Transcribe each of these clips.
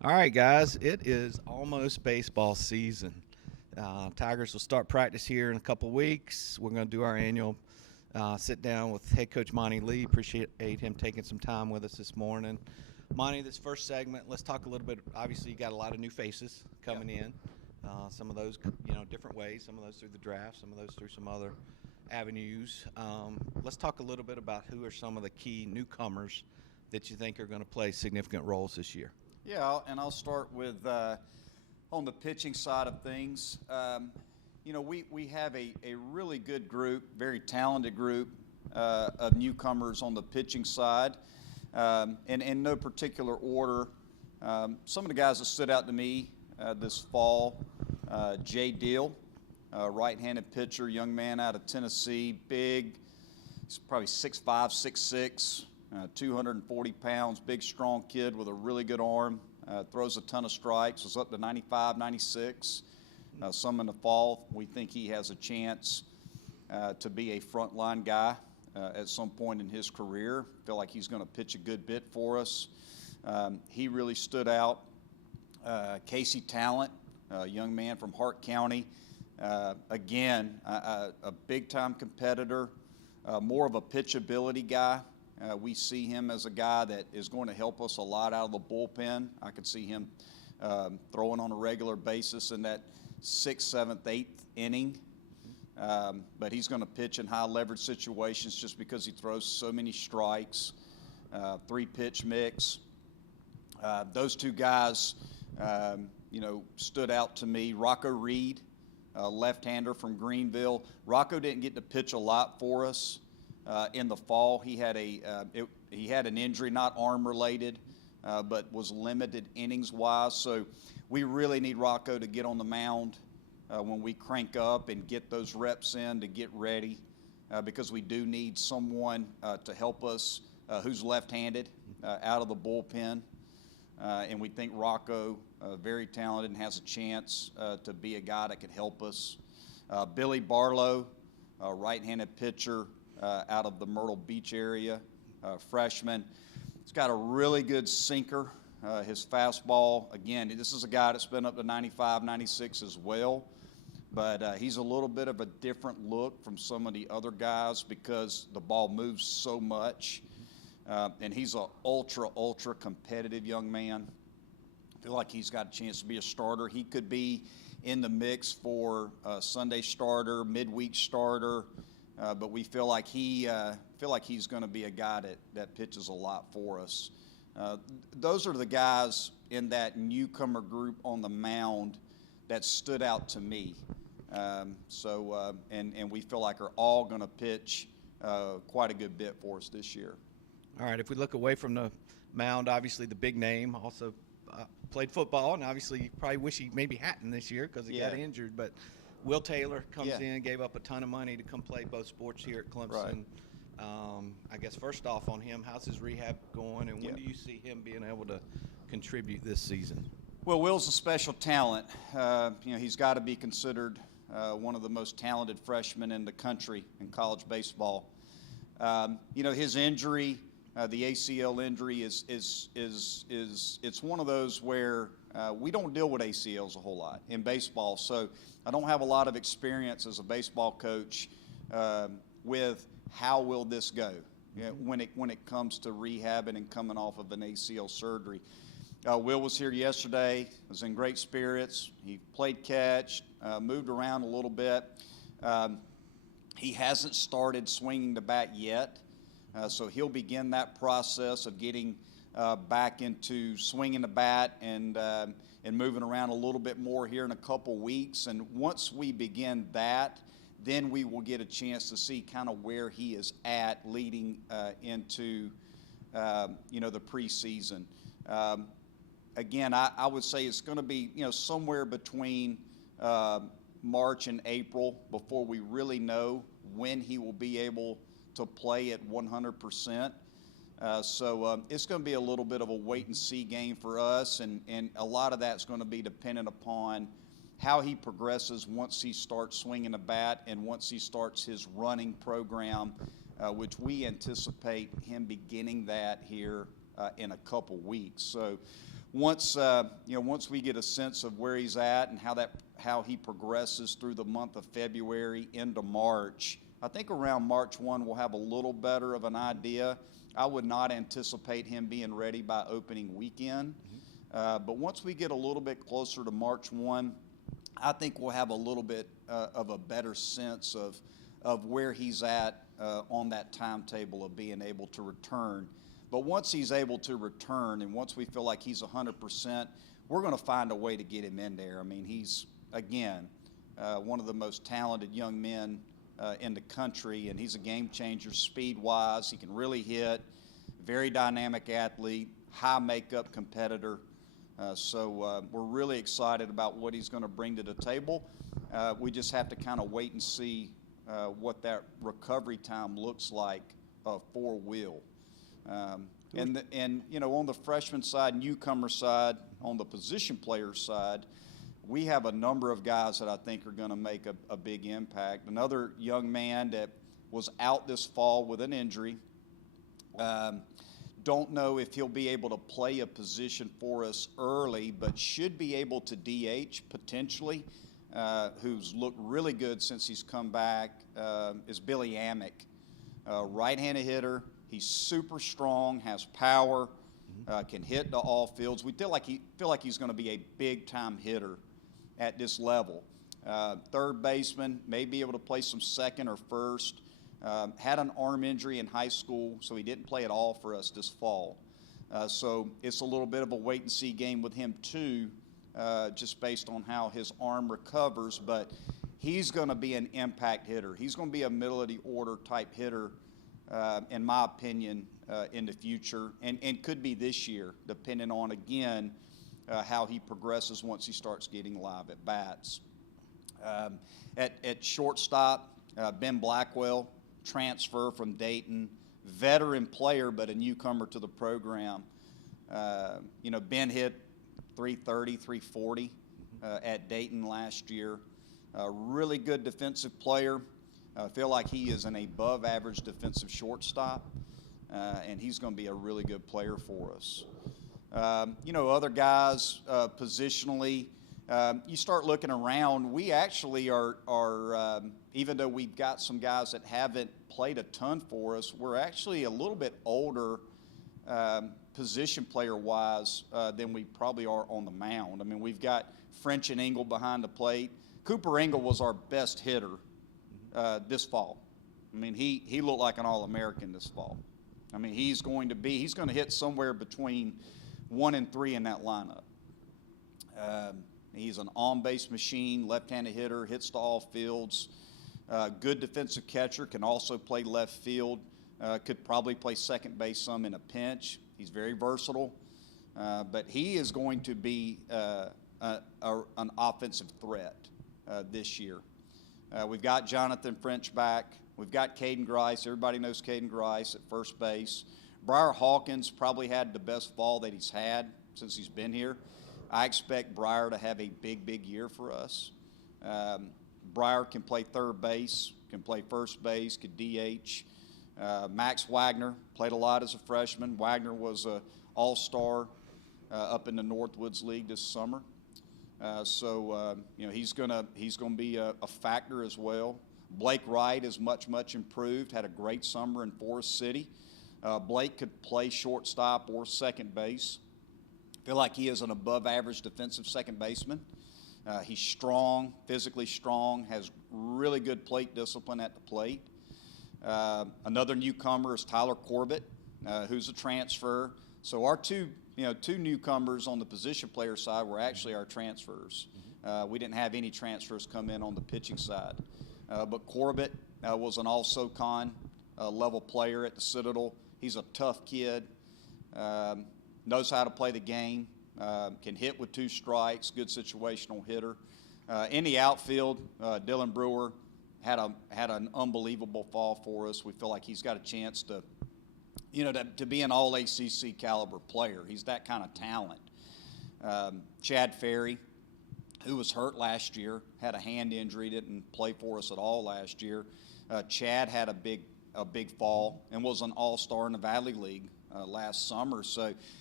All right, guys, it is almost baseball season. Tigers will start practice here in a couple weeks. We're going to do our annual sit down with head coach Monte Lee. Appreciate him taking some time with us this morning. Monte, this first segment, let's talk a little bit. Obviously, you got a lot of new faces coming in. Some of those, different ways. Some of those through the draft. Some of those through some other avenues. Let's talk a little bit about who are some of the key newcomers that you think are going to play significant roles this year. Yeah, and I'll start with on the pitching side of things. We have a really good group, very talented group of newcomers on the pitching side. And in no particular order, some of the guys that stood out to me this fall, Jay Deal, right-handed pitcher, young man out of Tennessee, big, he's probably 6'5", 6'6", 240 pounds, big, strong kid with a really good arm, throws a ton of strikes, was up to 95, 96. Some in the fall. We think he has a chance to be a frontline guy at some point in his career. Feel like he's going to pitch a good bit for us. He really stood out. Casey Talent, a young man from Hart County. Again, a big-time competitor, more of a pitchability guy. We see him as a guy that is going to help us a lot out of the bullpen. I could see him throwing on a regular basis in that 6th, 7th, 8th inning. But he's going to pitch in high leverage situations just because he throws so many strikes, 3-pitch mix. Those two guys, stood out to me. Rocco Reed, left-hander from Greenville. Rocco didn't get to pitch a lot for us. In the fall, he had an injury, not arm-related, but was limited innings-wise. So we really need Rocco to get on the mound when we crank up and get those reps in to get ready, because we do need someone to help us who's left-handed out of the bullpen. And we think Rocco, very talented and has a chance to be a guy that could help us. Billy Barlow, right-handed pitcher, out of the Myrtle Beach area, freshman. He's got a really good sinker. His fastball, again, this is a guy that's been up to 95, 96 as well, but he's a little bit of a different look from some of the other guys because the ball moves so much, and he's an ultra competitive young man. I feel like he's got a chance to be a starter. He could be in the mix for a Sunday starter, midweek starter. But we feel like he's going to be a guy that pitches a lot for us. Those are the guys in that newcomer group on the mound that stood out to me. And we feel like are all going to pitch quite a good bit for us this year. All right, if we look away from the mound, obviously the big name also played football, and obviously you probably wish he maybe hadn't this year because he got injured, but Will Taylor comes in, gave up a ton of money to come play both sports here at Clemson. Right. I guess first off on him, how's his rehab going, and when do you see him being able to contribute this season? Well, Will's a special talent. He's got to be considered one of the most talented freshmen in the country in college baseball. His injury, the ACL injury, it's one of those where we don't deal with ACLs a whole lot in baseball, so I don't have a lot of experience as a baseball coach with how will this go when it comes to rehabbing and coming off of an ACL surgery. Will was here yesterday, was in great spirits. He played catch, moved around a little bit. He hasn't started swinging the bat yet, so he'll begin that process of getting back into swinging the bat and moving around a little bit more here in a couple weeks. And once we begin that, then we will get a chance to see kind of where he is at leading into the preseason. Again, I would say it's going to be somewhere between March and April before we really know when he will be able to play at 100%. So it's going to be a little bit of a wait-and-see game for us, and a lot of that's going to be dependent upon how he progresses once he starts swinging the bat and once he starts his running program, which we anticipate him beginning that here in a couple weeks. So once once we get a sense of where he's at and how he progresses through the month of February into March, I think around March 1 we'll have a little better of an idea. I would not anticipate him being ready by opening weekend. But once we get a little bit closer to March 1, I think we'll have a little bit of a better sense of where he's at on that timetable of being able to return. But once he's able to return and once we feel like he's 100%, we're going to find a way to get him in there. I mean, he's, again, one of the most talented young men in the country, and he's a game changer speed-wise. He can really hit, very dynamic athlete, high makeup competitor. So we're really excited about what he's going to bring to the table. We just have to kind of wait and see what that recovery time looks like for Will. And on the freshman side, newcomer side, on the position player side, we have a number of guys that I think are going to make a big impact. Another young man that was out this fall with an injury. Don't know if he'll be able to play a position for us early, but should be able to DH potentially, who's looked really good since he's come back, is Billy Amick. Right-handed hitter. He's super strong, has power, can hit to all fields. We feel like he's going to be a big-time hitter at this level. Third baseman, may be able to play some second or first. Had an arm injury in high school, so he didn't play at all for us this fall. So it's a little bit of a wait-and-see game with him, too, just based on how his arm recovers. But he's going to be an impact hitter. He's going to be a middle-of-the-order type hitter, in my opinion, in the future, and could be this year, depending on, again, how he progresses once he starts getting live at bats. At shortstop, Ben Blackwell, transfer from Dayton, veteran player but a newcomer to the program. Ben hit 330, 340 at Dayton last year. Really good defensive player. I feel like he is an above-average defensive shortstop, and he's going to be a really good player for us. Other guys positionally, you start looking around, we actually are even though we've got some guys that haven't played a ton for us, we're actually a little bit older position player-wise than we probably are on the mound. I mean, we've got French and Engel behind the plate. Cooper Engel was our best hitter this fall. I mean, he looked like an All-American this fall. I mean, he's going to hit somewhere between 1 and 3 in that lineup. He's an on-base machine, left-handed hitter, hits to all fields. Good defensive catcher, can also play left field. Could probably play second base some in a pinch. He's very versatile. But he is going to be an offensive threat this year. We've got Jonathan French back. We've got Caden Grice. Everybody knows Caden Grice at first base. Briar Hawkins probably had the best fall that he's had since he's been here. I expect Briar to have a big year for us. Briar can play third base, can play first base, could DH. Max Wagner played a lot as a freshman. Wagner was an all-star up in the Northwoods League this summer. He's gonna be a factor as well. Blake Wright is much improved. Had a great summer in Forest City. Blake could play shortstop or second base. Feel like he is an above-average defensive second baseman. He's strong, physically strong, has really good plate discipline at the plate. Another newcomer is Tyler Corbett, who's a transfer. So our two newcomers on the position player side were actually our transfers. We didn't have any transfers come in on the pitching side. But Corbett was an all-SoCon level player at the Citadel. He's a tough kid, knows how to play the game, can hit with 2 strikes, good situational hitter. In the outfield, Dylan Brewer had an unbelievable fall for us. We feel like he's got a chance to be an all-ACC caliber player. He's that kind of talent. Chad Ferry, who was hurt last year, had a hand injury, didn't play for us at all last year. Chad had a big fall and was an all-star in the Valley League last summer. So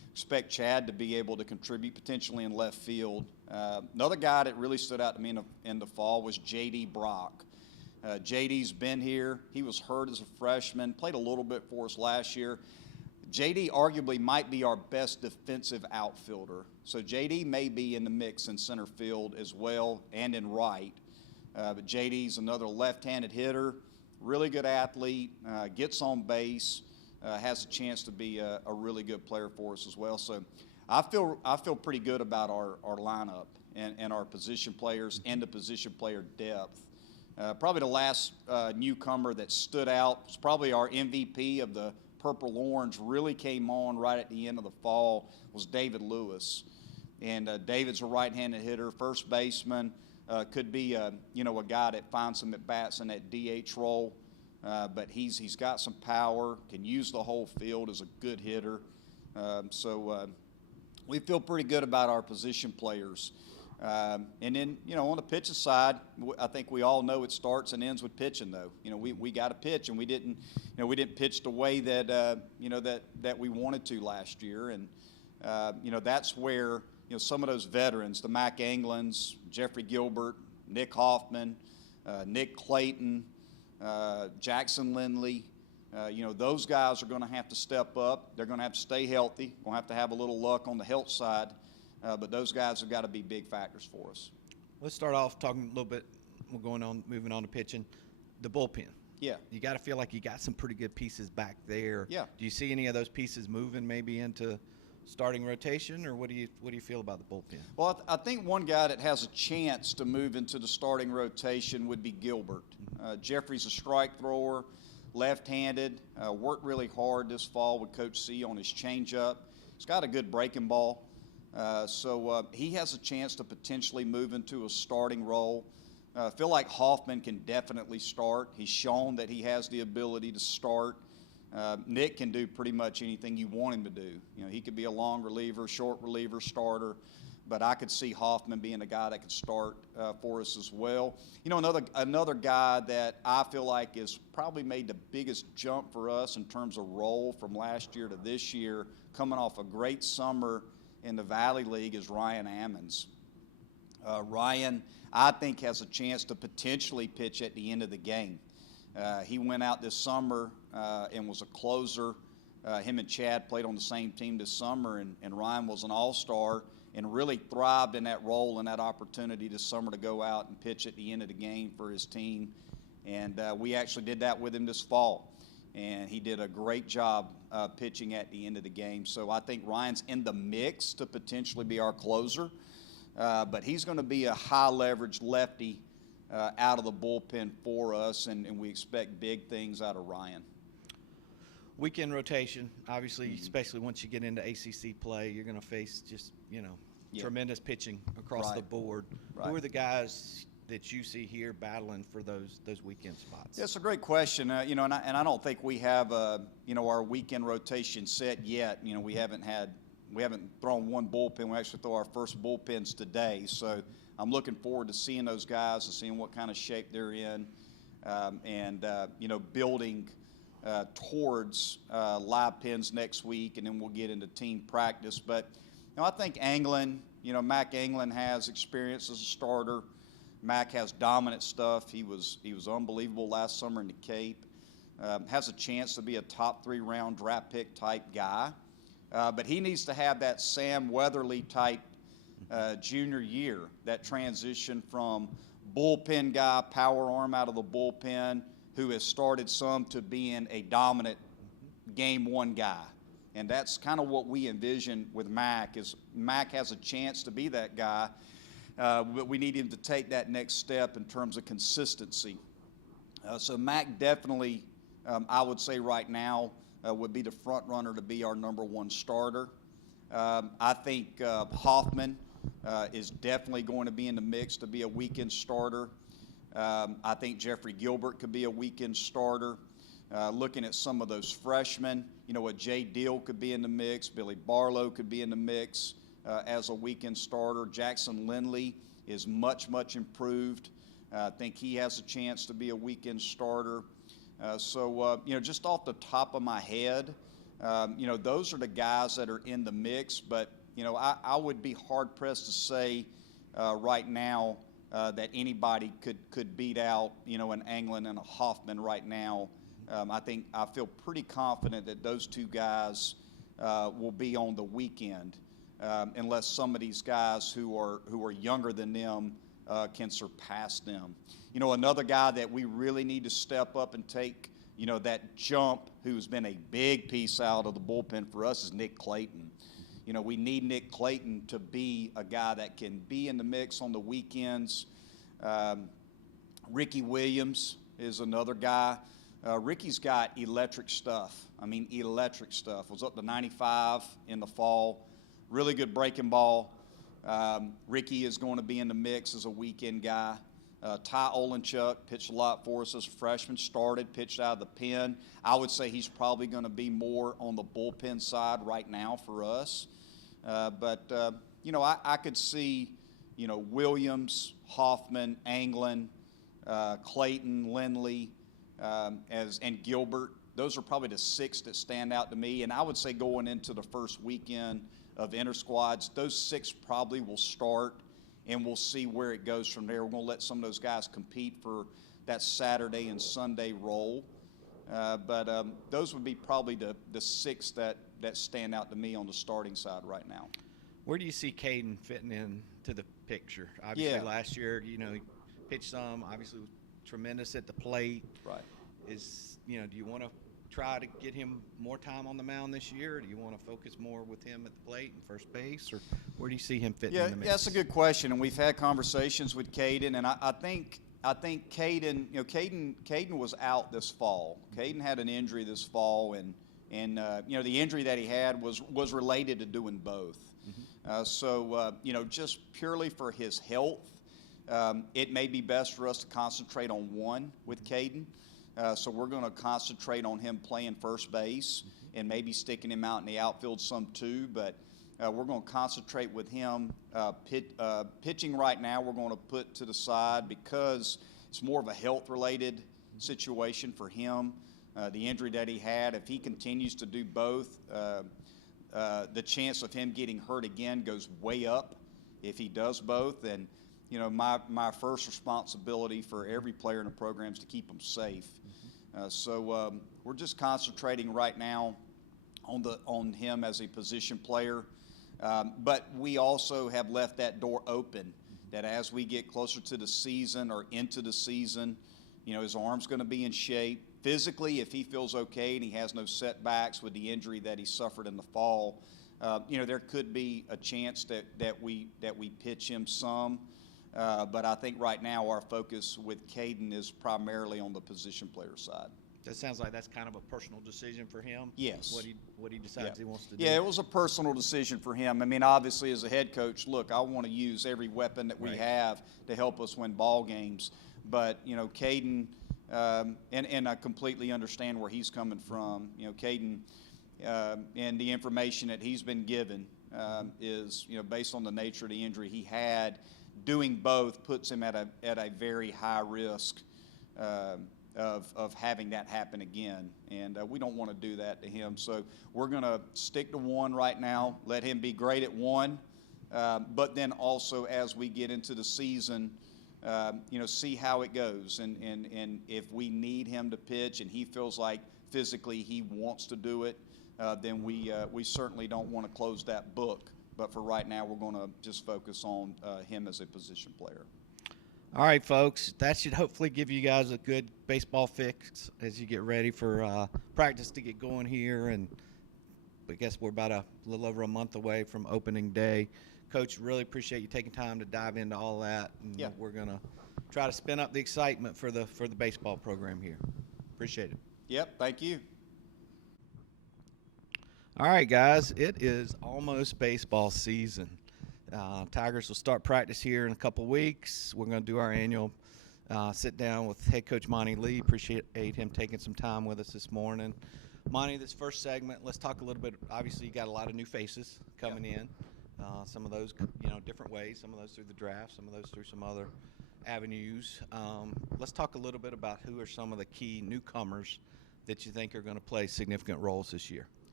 expect Chad to be able to contribute potentially in left field. Another guy that really stood out to me in the fall was J.D. Brock. J.D.'s been here. He was hurt as a freshman, played a little bit for us last year. J.D. arguably might be our best defensive outfielder. So J.D. may be in the mix in center field as well and in right. But J.D.'s another left-handed hitter, really good athlete, gets on base, has a chance to be a really good player for us as well. So I feel pretty good about our lineup and our position players and the position player depth. Probably the last newcomer that stood out was probably our MVP of the Purple Orange, really came on right at the end of the fall, was David Lewis. And David's a right-handed hitter, first baseman, could be a guy that finds some at-bats in that DH role. But he's got some power, can use the whole field, is a good hitter. So we feel pretty good about our position players. And then, on the pitching side, I think we all know it starts and ends with pitching, though. We got to pitch, and we didn't pitch the way that that we wanted to last year. And that's where some of those veterans, the Mac Anglins, Jeffrey Gilbert, Nick Hoffman, Nick Clayton, Jackson Lindley, those guys are going to have to step up. They're going to have to stay healthy. Going to have a little luck on the health side. But those guys have got to be big factors for us. Let's start off talking a little bit. Moving on to pitching. The bullpen. Yeah. You got to feel like you got some pretty good pieces back there. Yeah. Do you see any of those pieces moving maybe into starting rotation, or what do you feel about the bullpen? Well, I think one guy that has a chance to move into the starting rotation would be Gilbert. Jeffrey's a strike thrower, left-handed, worked really hard this fall with Coach C on his changeup. He's got a good breaking ball. So he has a chance to potentially move into a starting role. I feel like Hoffman can definitely start. He's shown that he has the ability to start. Nick can do pretty much anything you want him to do. He could be a long reliever, short reliever, starter. But I could see Hoffman being a guy that could start for us as well. Another guy that I feel like has probably made the biggest jump for us in terms of role from last year to this year, coming off a great summer in the Valley League, is Ryan Ammons. Ryan, I think, has a chance to potentially pitch at the end of the game. He went out this summer and was a closer. Him and Chad played on the same team this summer, and Ryan was an all-star and really thrived in that role and that opportunity this summer to go out and pitch at the end of the game for his team. And we actually did that with him this fall. And he did a great job pitching at the end of the game. So I think Ryan's in the mix to potentially be our closer. But he's going to be a high-leverage lefty out of the bullpen for us, and we expect big things out of Ryan. Weekend rotation, obviously, especially once you get into ACC play, you're going to face just, tremendous pitching across the board. Right. Who are the guys that you see here battling for those weekend spots? Yeah, it's a great question. And I don't think we have our weekend rotation set yet. We haven't thrown one bullpen. We actually throw our first bullpens today. So I'm looking forward to seeing those guys and seeing what kind of shape they're in, and building towards live pens next week, and then we'll get into team practice. But I think Anglin, Mac Anglin has experience as a starter. Mac has dominant stuff. He was unbelievable last summer in the Cape. Has a chance to be a top 3 round draft pick type guy. But he needs to have that Sam Weatherly type junior year, that transition from bullpen guy, power arm out of the bullpen, who has started some, to being a dominant game one guy. And that's kind of what we envision with Mac, is Mac has a chance to be that guy. But we need him to take that next step in terms of consistency. So Mac definitely, I would say right now, would be the front runner to be our number 1 starter. I think Hoffman is definitely going to be in the mix to be a weekend starter. I think Jeffrey Gilbert could be a weekend starter. Looking at some of those freshmen, Jay Deal could be in the mix. Billy Barlow could be in the mix as a weekend starter. Jackson Lindley is much improved. I think he has a chance to be a weekend starter. So just off the top of my head, Those are the guys that are in the mix. But, I would be hard-pressed to say right now that anybody could beat out, an Anglin and a Hoffman right now. I feel pretty confident that those two guys will be on the weekend, unless some of these guys who are younger than them can surpass them. Another guy that we really need to step up and take, that jump, who's been a big piece out of the bullpen for us, is Nick Clayton. We need Nick Clayton to be a guy that can be in the mix on the weekends. Ricky Williams is another guy. Ricky's got electric stuff. Electric stuff. Was up to 95 in the fall. Really good breaking ball. Ricky is going to be in the mix as a weekend guy. Ty Olenchuk pitched a lot for us as a freshman, pitched out of the pen. I would say he's probably going to be more on the bullpen side right now for us. I could see, Williams, Hoffman, Anglin, Clayton, Lindley, and Gilbert. Those are probably the 6 that stand out to me. And I would say going into the first weekend of inter-squads, those 6 probably will start, and we'll see where it goes from there. We're going to let some of those guys compete for that Saturday and Sunday role. Those would be probably the 6 that stand out to me on the starting side right now. Where do you see Caden fitting into the picture? Obviously, last year, he pitched some, obviously was tremendous at the plate. Right. Do you want to try to get him more time on the mound this year, or do you want to focus more with him at the plate and first base, or where do you see him fitting in the mix? Yeah, that's a good question, and we've had conversations with Caden, and I think Caden, Caden was out this fall. Caden had an injury this fall, and the injury that he had was related to doing both. Mm-hmm. Just purely for his health, it may be best for us to concentrate on one with Caden. So we're going to concentrate on him playing first base, and maybe sticking him out in the outfield some too. But we're going to concentrate with him. Pitching right now we're going to put to the side because it's more of a health-related situation for him. The injury that he had, if he continues to do both, the chance of him getting hurt again goes way up if he does both. And my first responsibility for every player in the program is to keep them safe. We're just concentrating right now on him as a position player. But we also have left that door open that as we get closer to the season or into the season, his arm's going to be in shape. Physically, if he feels okay and he has no setbacks with the injury that he suffered in the fall, there could be a chance that we pitch him some. But I think right now our focus with Caden is primarily on the position player side. That sounds like that's kind of a personal decision for him. Yes. What he decides he wants to do. Yeah, it was a personal decision for him. Obviously as a head coach, look, I want to use every weapon that we have to help us win ball games. But Caden, and I completely understand where he's coming from. Caden, and the information that he's been given is based on the nature of the injury he had. Doing both puts him at a very high risk of having that happen again, and we don't want to do that to him. So we're going to stick to one right now, let him be great at one, but then also as we get into the season, see how it goes, and if we need him to pitch and he feels like physically he wants to do it, then we certainly don't want to close that book. But for right now, we're going to just focus on him as a position player. All right, folks. That should hopefully give you guys a good baseball fix as you get ready for practice to get going here. And I guess we're about a little over a month away from opening day. Coach, really appreciate you taking time to dive into all that. And we're going to try to spin up the excitement for the baseball program here. Appreciate it. Yep, thank you. All right, guys, it is almost baseball season. Tigers will start practice here in a couple weeks. We're going to do our annual sit down with head coach Monte Lee. Appreciate him taking some time with us this morning. Monte, this first segment, let's talk a little bit. Obviously, you got a lot of new faces coming in. Some of those, different ways. Some of those through the draft. Some of those through some other avenues. Let's talk a little bit about who are some of the key newcomers that you think are going to play significant roles this year.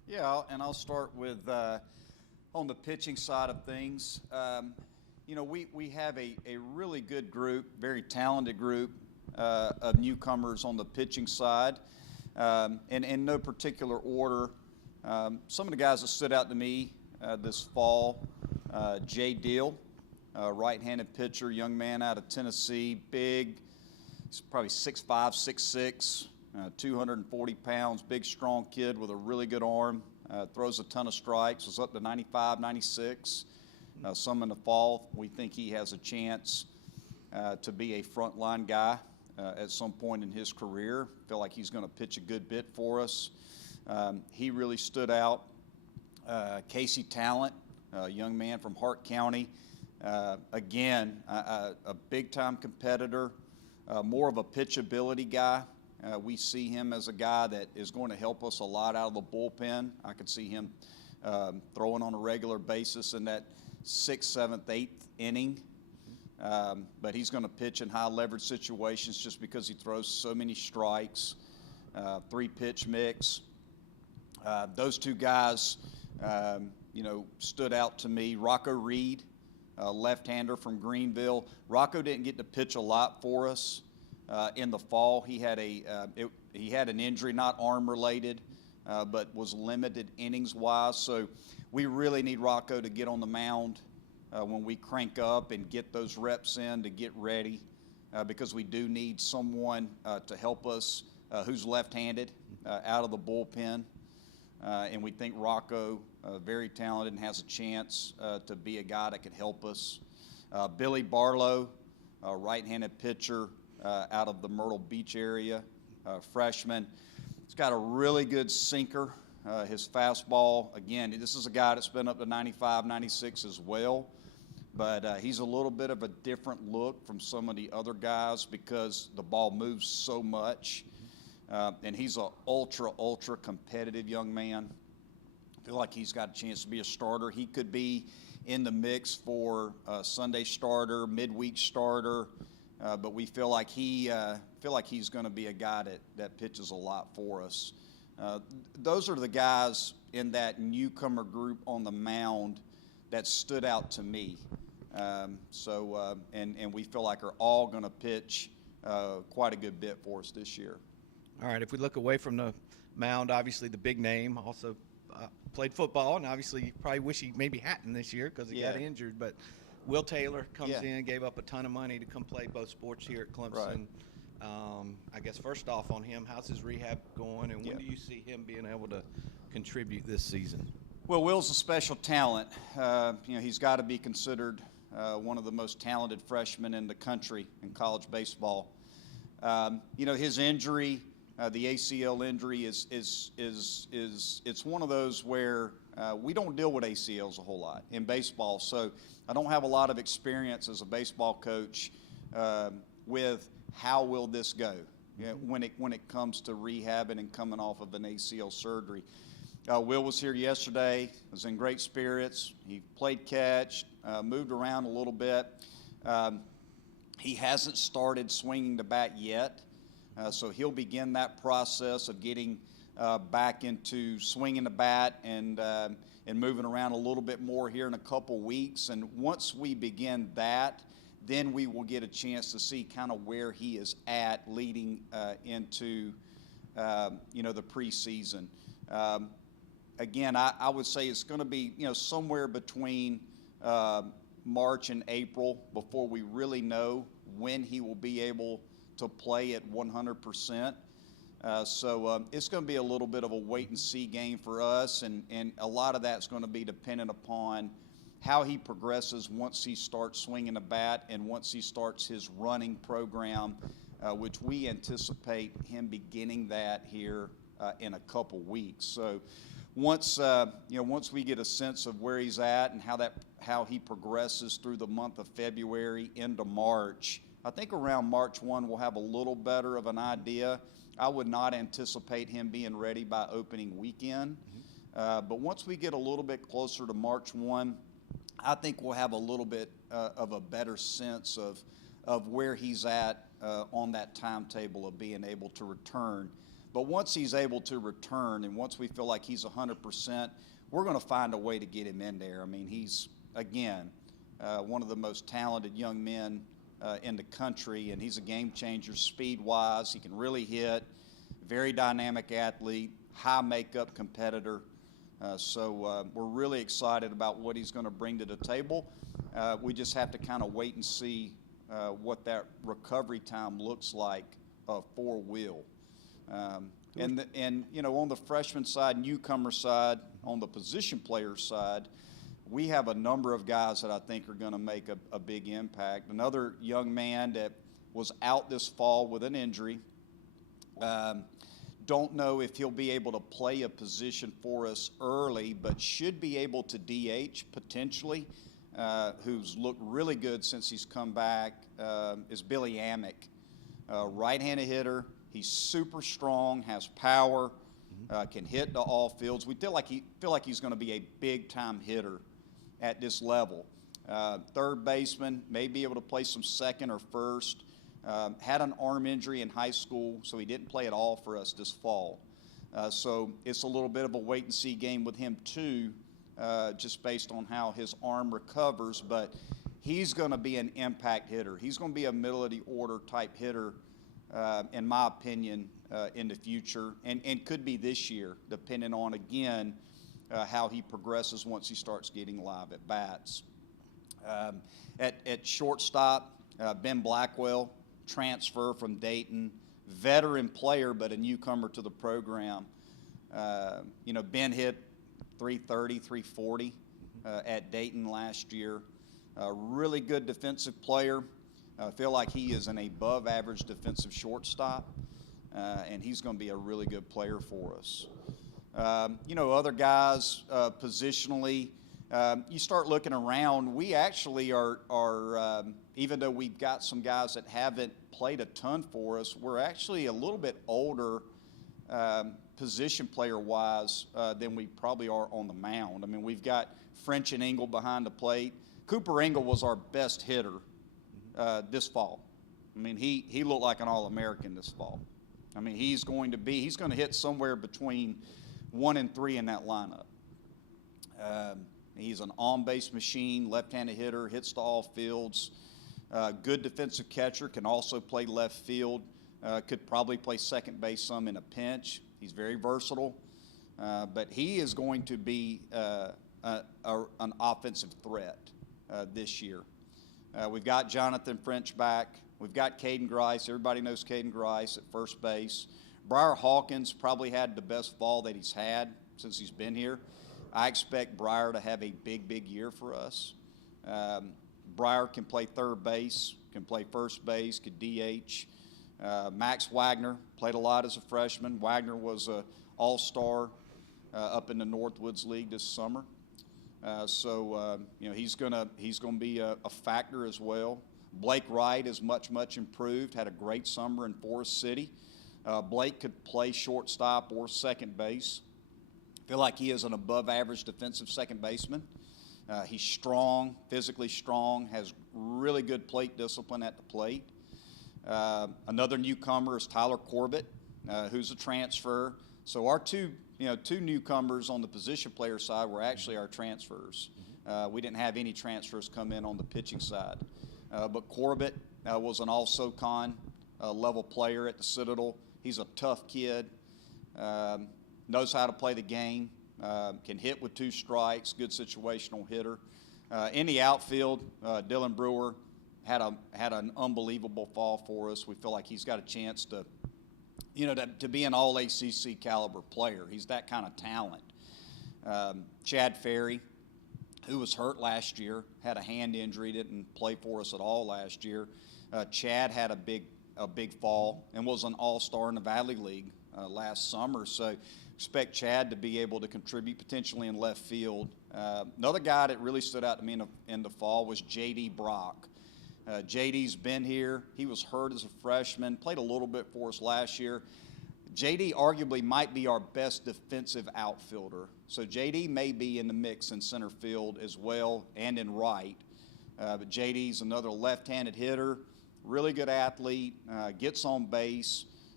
Yeah, and I'll start with on the pitching side of things. We have a really good group, very talented group of newcomers on the pitching side. And in no particular order, some of the guys that stood out to me this fall, Jay Deal, right-handed pitcher, young man out of Tennessee, big, he's probably 6'5", 6'6", 240 pounds, big, strong kid with a really good arm, throws a ton of strikes, was up to 95, 96, some in the fall. We think he has a chance to be a frontline guy at some point in his career. Feel like he's going to pitch a good bit for us. He really stood out. Casey Talent, a young man from Hart County, again, a big-time competitor, more of a pitchability guy. We see him as a guy that is going to help us a lot out of the bullpen. I could see him throwing on a regular basis in that 6th, 7th, 8th inning. But he's going to pitch in high leverage situations just because he throws so many strikes, 3-pitch mix. Those two guys, stood out to me. Rocco Reed, left-hander from Greenville. Rocco didn't get to pitch a lot for us in the fall. He had an injury, not arm-related, but was limited innings-wise. So we really need Rocco to get on the mound when we crank up and get those reps in to get ready, because we do need someone to help us who's left-handed out of the bullpen. And we think Rocco, very talented and has a chance to be a guy that could help us. Billy Barlow, right-handed pitcher out of the Myrtle Beach area, freshman. He's got a really good sinker. His fastball, again, this is a guy that's been up to 95, 96 as well. But he's a little bit of a different look from some of the other guys because the ball moves so much. And he's an ultra competitive young man. I feel like he's got a chance to be a starter. He could be in the mix for a Sunday starter, midweek starter, but we feel like he's going to be a guy that pitches a lot for us. Those are the guys in that newcomer group on the mound that stood out to me. And we feel like are all going to pitch quite a good bit for us this year. All right, if we look away from the mound, obviously the big name also played football, and obviously you probably wish he maybe hadn't this year because he got injured. But Will Taylor comes in, gave up a ton of money to come play both sports here at Clemson. Right. I guess first off on him, how's his rehab going, and when do you see him being able to contribute this season? Well, Will's a special talent. He's got to be considered one of the most talented freshmen in the country in college baseball. His injury, the ACL injury, it's one of those where we don't deal with ACLs a whole lot in baseball. So I don't have a lot of experience as a baseball coach with how will this go when it comes to rehabbing and coming off of an ACL surgery. Will was here yesterday, was in great spirits. He played catch, moved around a little bit. He hasn't started swinging the bat yet, so he'll begin that process of getting back into swinging the bat and moving around a little bit more here in a couple weeks. And once we begin that, then we will get a chance to see kind of where he is at leading into the preseason. Again, I would say it's going to be somewhere between March and April before we really know when he will be able to play at 100%. So it's going to be a little bit of a wait-and-see game for us, and a lot of that's going to be dependent upon how he progresses once he starts swinging the bat and once he starts his running program, which we anticipate him beginning that here in a couple weeks. So once we get a sense of where he's at and how he progresses through the month of February into March, I think around March 1 we'll have a little better of an idea. I would not anticipate him being ready by opening weekend. But once we get a little bit closer to March 1, I think we'll have a little bit of a better sense of where he's at on that timetable of being able to return. But once he's able to return and once we feel like he's 100%, we're going to find a way to get him in there. I mean, he's, again, one of the most talented young men in the country, and he's a game changer speed-wise. He can really hit, very dynamic athlete, high makeup competitor. So we're really excited about what he's going to bring to the table. We just have to kind of wait and see what that recovery time looks like for Will. And you know, on the freshman side, newcomer side, on the position player side, we have a number of guys that I think are going to make a big impact. Another young man that was out this fall with an injury. Don't know if he'll be able to play a position for us early, but should be able to DH potentially, who's looked really good since he's come back, is Billy Amick. Right-handed hitter. He's super strong, has power, can hit to all fields. We feel like he's going to be a big-time hitter at this level. Third baseman, may be able to play some second or first. Had an arm injury in high school, so he didn't play at all for us this fall. So it's a little bit of a wait-and-see game with him, too, just based on how his arm recovers. But he's going to be an impact hitter. He's going to be a middle-of-the-order type hitter, in my opinion, in the future, and could be this year, depending on, again, how he progresses once he starts getting live at bats. At shortstop, Ben Blackwell, transfer from Dayton, veteran player but a newcomer to the program. You know, Ben hit 330, 340 at Dayton last year. Really good defensive player. I feel like he is an above-average defensive shortstop, and he's going to be a really good player for us. You know, other guys positionally, you start looking around, we actually are even though we've got some guys that haven't played a ton for us, we're actually a little bit older position player-wise than we probably are on the mound. I mean, we've got French and Engel behind the plate. Cooper Engel was our best hitter this fall. I mean, he looked like an All-American this fall. I mean, he's going to hit somewhere between 1 and 3 in that lineup. He's an on-base machine, left-handed hitter, hits to all fields. Good defensive catcher, can also play left field. Could probably play second base some in a pinch. He's very versatile. But he is going to be an offensive threat this year. We've got Jonathan French back. We've got Caden Grice. Everybody knows Caden Grice at first base. Briar Hawkins probably had the best fall that he's had since he's been here. I expect Briar to have a big year for us. Briar can play third base, can play first base, could DH. Max Wagner played a lot as a freshman. Wagner was an all-star up in the Northwoods League this summer. So you know, he's gonna be a factor as well. Blake Wright is much improved. Had a great summer in Forest City. Blake could play shortstop or second base. Feel like he is an above-average defensive second baseman. He's strong, physically strong, has really good plate discipline at the plate. Another newcomer is Tyler Corbett, who's a transfer. So our two newcomers on the position player side were actually our transfers. We didn't have any transfers come in on the pitching side. But Corbett was an all-SoCon level player at the Citadel. He's a tough kid. Knows how to play the game, can hit with 2 strikes, good situational hitter. In the outfield, Dylan Brewer had an unbelievable fall for us. We feel like he's got a chance to be an all-ACC caliber player. He's that kind of talent. Chad Ferry, who was hurt last year, had a hand injury, didn't play for us at all last year. Chad had a big fall and was an all-star in the Valley League last summer. So expect Chad to be able to contribute potentially in left field. Another guy that really stood out to me in the fall was J.D. Brock. J.D.'s been here. He was hurt as a freshman, played a little bit for us last year. J.D. arguably might be our best defensive outfielder. So J.D. may be in the mix in center field as well and in right. But J.D.'s another left-handed hitter, really good athlete, gets on base,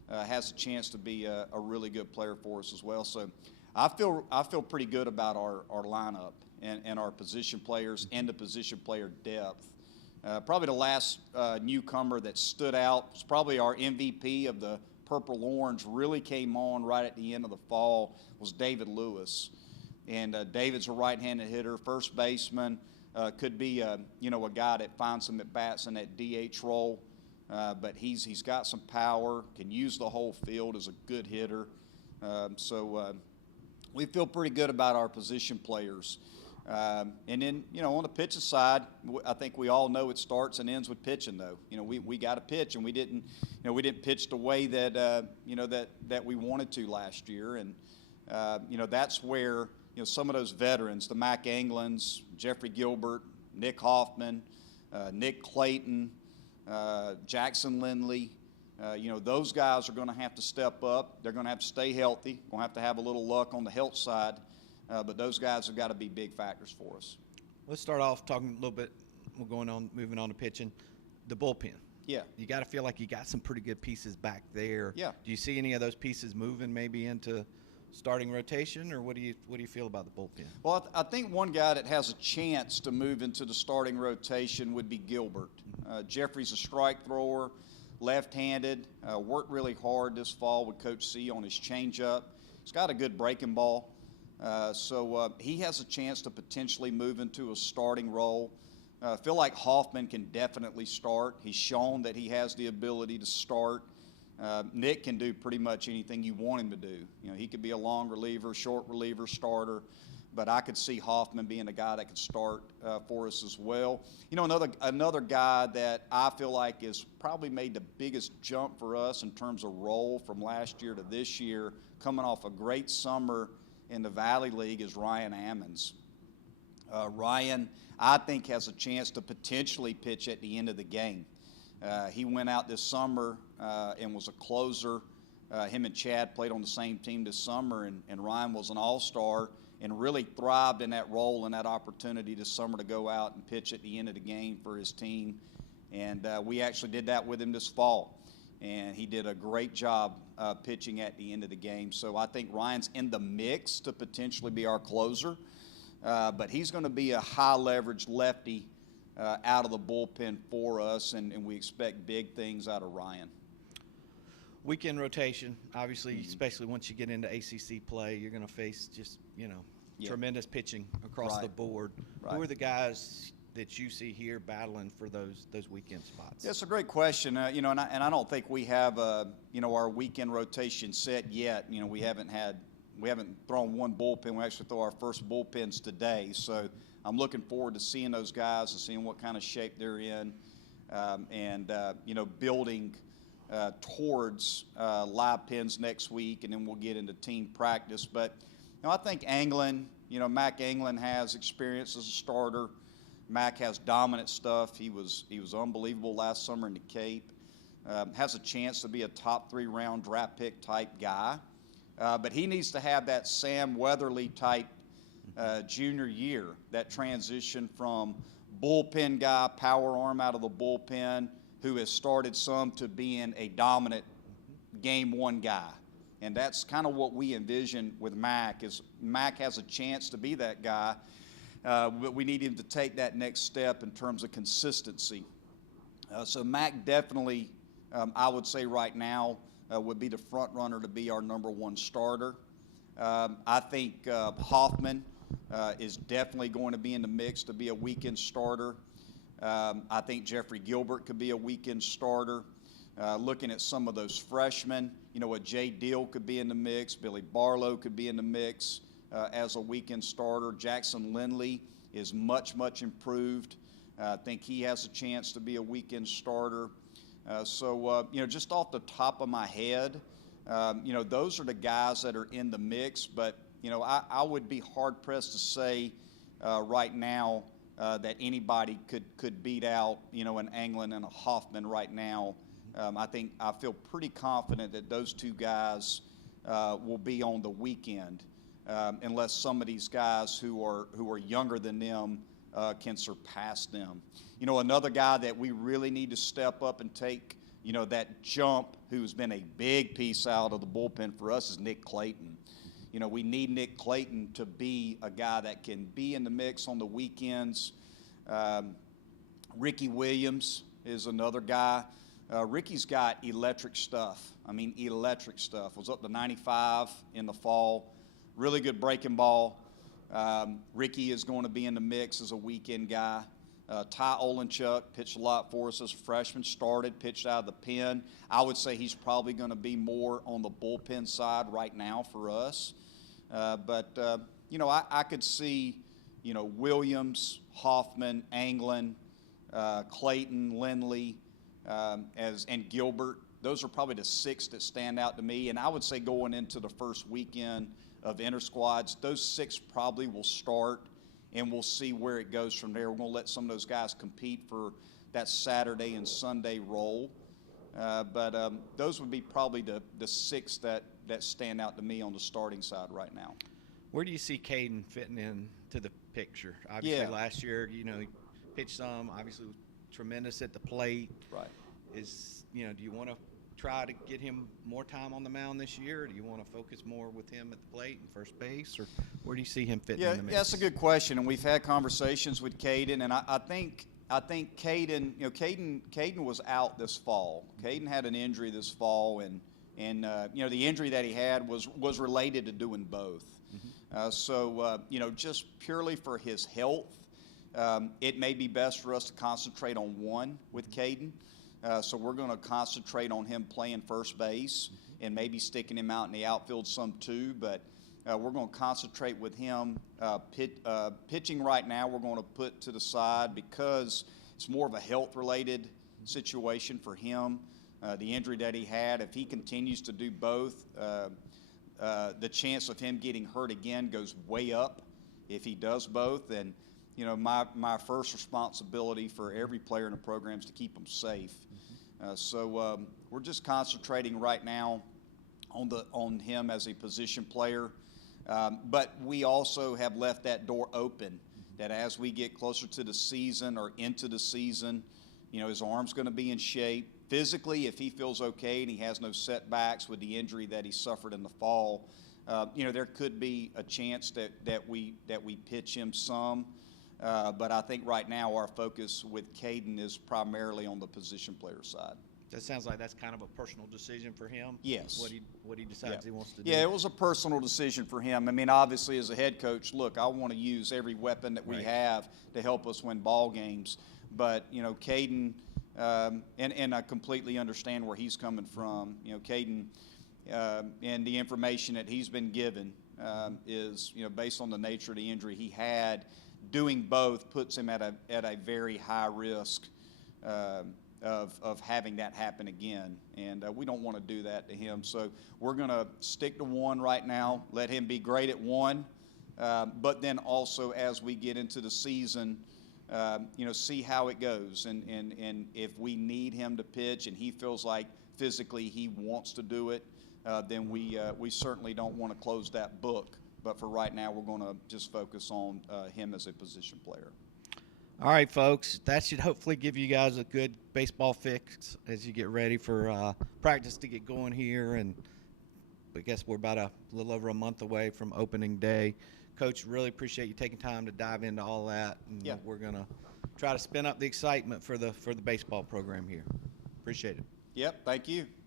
has a chance to be a really good player for us as well. So I feel pretty good about our lineup and our position players and the position player depth. Probably the last newcomer that stood out was probably our MVP of the Purple Orange, really came on right at the end of the fall, was David Lewis. And David's a right-handed hitter, first baseman, could be a guy that finds some at-bats in that DH role. But he's got some power, can use the whole field, is a good hitter. So we feel pretty good about our position players. And then, on the pitching side, I think we all know it starts and ends with pitching, though. We got to pitch, and we didn't pitch the way that that we wanted to last year. And that's where some of those veterans, the Mac Englands, Jeffrey Gilbert, Nick Hoffman, Nick Clayton, Jackson Lindley, those guys are going to have to step up. They're going to have to stay healthy. Going to have a little luck on the health side. But those guys have got to be big factors for us. Let's start off talking a little bit. Moving on to pitching. The bullpen. Yeah. You got to feel like you got some pretty good pieces back there. Yeah. Do you see any of those pieces moving maybe into starting rotation, or what do you feel about the bullpen? Well, I think one guy that has a chance to move into the starting rotation would be Gilbert. Jeffrey's a strike thrower, left-handed, worked really hard this fall with Coach C on his changeup. He's got a good breaking ball. So he has a chance to potentially move into a starting role. I feel like Hoffman can definitely start. He's shown that he has the ability to start. Nick can do pretty much anything you want him to do. He could be a long reliever, short reliever, starter, but I could see Hoffman being a guy that could start for us as well. Another guy that I feel like has probably made the biggest jump for us in terms of role from last year to this year, coming off a great summer in the Valley League, is Ryan Ammons. Ryan, I think, has a chance to potentially pitch at the end of the game. He went out this summer and was a closer. Him and Chad played on the same team this summer, and Ryan was an all-star and really thrived in that role and that opportunity this summer to go out and pitch at the end of the game for his team. And we actually did that with him this fall. And he did a great job pitching at the end of the game. So I think Ryan's in the mix to potentially be our closer. But he's going to be a high-leverage lefty out of the bullpen for us, and we expect big things out of Ryan. Weekend rotation, obviously, especially once you get into ACC play, you're going to face just, tremendous pitching across the board. Right. Who are the guys that you see here battling for those weekend spots? Yeah, it's a great question. And I don't think we have our weekend rotation set yet. We haven't thrown one bullpen. We actually throw our first bullpens today. So I'm looking forward to seeing those guys and seeing what kind of shape they're in, and building towards live pens next week, and then we'll get into team practice. But I think Anglin, Mac Anglin has experience as a starter. Mac has dominant stuff. He was unbelievable last summer in the Cape. Has a chance to be a top 3 round draft pick type guy. But he needs to have that Sam Weatherly type junior year, that transition from bullpen guy, power arm out of the bullpen, who has started some, to being a dominant game one guy. And that's kind of what we envision with Mac, is Mac has a chance to be that guy, but we need him to take that next step in terms of consistency. So Mac definitely, I would say right now, would be the front runner to be our number 1 starter. I think Hoffman is definitely going to be in the mix to be a weekend starter. I think Jeffrey Gilbert could be a weekend starter. Looking at some of those freshmen, Jay Deal could be in the mix. Billy Barlow could be in the mix as a weekend starter. Jackson Lindley is much, much improved. I think he has a chance to be a weekend starter. So just off the top of my head, those are the guys that are in the mix. But, I would be hard-pressed to say right now that anybody could beat out, an Anglin and a Hoffman right now. I feel pretty confident that those 2 guys will be on the weekend, unless some of these guys who are younger than them can surpass them. Another guy that we really need to step up and take you know, that jump, who's been a big piece out of the bullpen for us, is Nick Clayton. You know, we need Nick Clayton to be a guy that can be in the mix on the weekends. Ricky Williams is another guy. Ricky's got electric stuff. I mean, electric stuff. Was up to 95 in the fall. Really good breaking ball. Ricky is going to be in the mix as a weekend guy. Ty Olenchuk pitched a lot for us as a freshman, pitched out of the pen. I would say he's probably going to be more on the bullpen side right now for us. You know, I could see, you know, Williams, Hoffman, Anglin, Clayton, Lindley, and Gilbert. Those are probably the 6 that stand out to me. And I would say going into the first weekend of inter-squads, those 6 probably will start, and we'll see where it goes from there. We're going to let some of those guys compete for that Saturday and Sunday role. Those would be probably the 6 that stand out to me on the starting side right now. Where do you see Caden fitting into the picture? Obviously, last year, you know, he pitched some, obviously was tremendous at the plate. Right. You know, do you want to try to get him more time on the mound this year? Or do you want to focus more with him at the plate and first base? Or where do you see him fitting in the mix? Yeah, that's a good question, and we've had conversations with Caden, and I think Caden, you know, Caden was out this fall. Caden had an injury this fall, and you know, the injury that he had was related to doing both. You know, just purely for his health, it may be best for us to concentrate on one with Caden. So we're going to concentrate on him playing first base and maybe sticking him out in the outfield some too. But we're going to concentrate with him. Pitching right now we're going to put to the side because it's more of a health-related situation for him. The injury that he had, if he continues to do both, the chance of him getting hurt again goes way up if he does both. And you know, my first responsibility for every player in the program is to keep them safe. We're just concentrating right now on him as a position player. But we also have left that door open that as we get closer to the season or into the season, you know, his arm's going to be in shape. Physically, if he feels okay and he has no setbacks with the injury that he suffered in the fall, you know, there could be a chance that we pitch him some. But I think right now our focus with Caden is primarily on the position player side. That sounds like that's kind of a personal decision for him. Yes. What he decides he wants to do. Yeah, it was a personal decision for him. I mean, obviously as a head coach, look, I want to use every weapon that we have to help us win ball games. But you know, Caden, and I completely understand where he's coming from. You know, Caden, and the information that he's been given is, you know, based on the nature of the injury he had. Doing both puts him at a very high risk of having that happen again, and we don't want to do that to him. So we're going to stick to one right now, let him be great at one, but then also as we get into the season, you know, see how it goes, and if we need him to pitch and he feels like physically he wants to do it, then we certainly don't want to close that book. But for right now, we're going to just focus on him as a position player. All right, folks. That should hopefully give you guys a good baseball fix as you get ready for practice to get going here. And I guess we're about a little over a month away from opening day. Coach, really appreciate you taking time to dive into all that. And we're going to try to spin up the excitement for the baseball program here. Appreciate it. Yep, thank you.